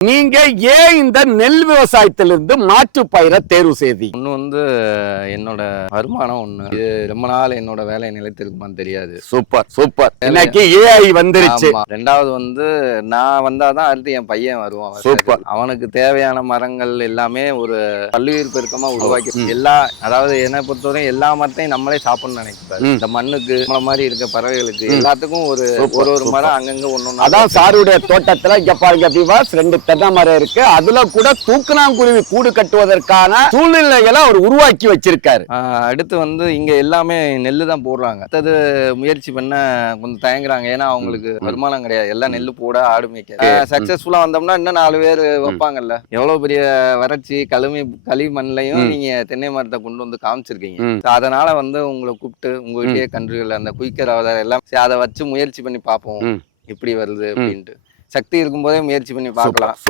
நீங்க ஏன் இந்த நெல் விவசாயத்திலிருந்து மாற்று பயிரை தேர்வு செய்தீங்க ஒன்று வந்து என்னோட வருமானம் ஒன்று இது ரொம்ப நாள் என்னோட வேலை நிலைத்திருக்குமான்னு தெரியாது சூப்பர் சூப்பர் இன்னைக்கு ஏஐ வந்துருச்சு. ரெண்டாவது வந்து நான் வந்தாதான் அடுத்து என் பையன் வருவான் Super. அவனுக்கு தேவையான மரங்கள் எல்லாமே ஒரு பல்லுயிர் பெருக்கமா உருவாக்கி. எல்லா அதாவது என்னை பொறுத்தவரை எல்லா மரத்தையும் நம்மளே சாப்பிடணும்னு நினைக்கிறாரு. இந்த மண்ணுக்கு நம்மள மாதிரி இருக்க பறவைகளுக்கு. எல்லாத்துக்கும் ஒரு ஒரு ஒரு. மரம் அங்கங்க ஒண்ணு அதான் சாருடைய தோட்டத்துல இங்க பாருங்க ரெண்டு தென்னை மரம் இருக்கு. அதுல கூட தூக்கணாங்குருவி கூடு கட்டுவதற்கான சூழ்நிலைகளை அவர் உருவாக்கி வச்சிருக்காரு. அடுத்து வந்து இங்க எல்லாமே நெல்லு தான் போடுறாங்க. அடுத்தது முயற்சி பண்ண கொஞ்சம் தயங்குறாங்க. ஏன்னா அவங்களுக்கு வருமானம் கிடையாது. எல்லாம் நெல்லு போட ஆடு மேய்க்க சக்சஸ்ஃபுல்லா வந்தோம்னா இன்னும் நாலு பேர் வைப்பாங்கல்ல. எவ்வளவு பெரிய வறட்சி களுமி களி மண்ணையும் ம். நீங்க தென்னை மரத்தை கொண்டு வந்து காமிச்சிருக்கீங்க. அதனால வந்து உங்களை கூப்பிட்டு உங்ககிட்டயே கன்றுகள் அந்த குயிக்கர் அவதாரம் எல்லாம் அதை வச்சு முயற்சி பண்ணி பார்ப்போம். எப்படி வருது அப்படின்ட்டு. சக்தி இருக்கும்போதே முயற்சி பண்ணி பார்க்கலாம்.